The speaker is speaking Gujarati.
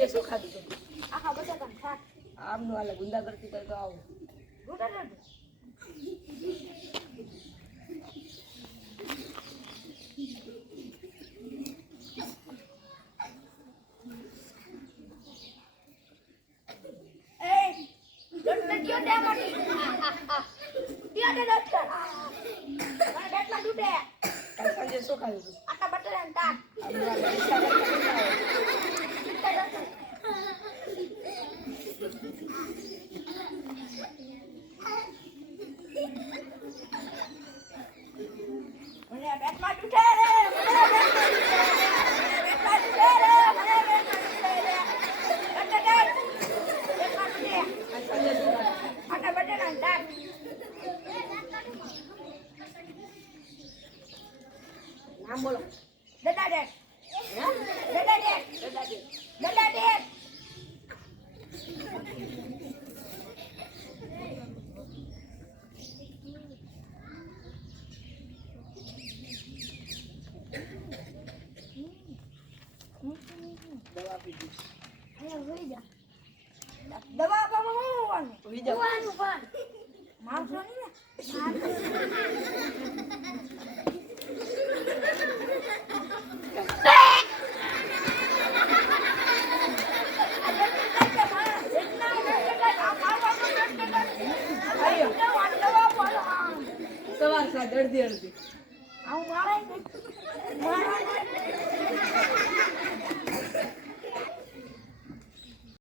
સાંજે શું ખાધું તમે? આખા બટાકાનું શાક. આમનું હાલે ગુંદા કરતી તો આવો. ગુંડા નથી. સાંજે શું ખાધું તું? આખા બટાકાનું શાક. આમનું હાલે ઈચ્છા કરતી તો આવો. મને પેટમાં દુખે રે, મને પેટમાં દુખે રે, મને પેટમાં દુખે રે. પેટમાં દુખે. સાંજે શું ખાધું? આખા બટાકાનું શાક. નામ બોલો. દડા હા? ડેટ. દવા આપી દીધી. દવા આપવામાં શું હોવાનું? સુઈ જાઓ. માણસો નહીં ને. સવાર સાંજ અડધી અડધી. આવું મારે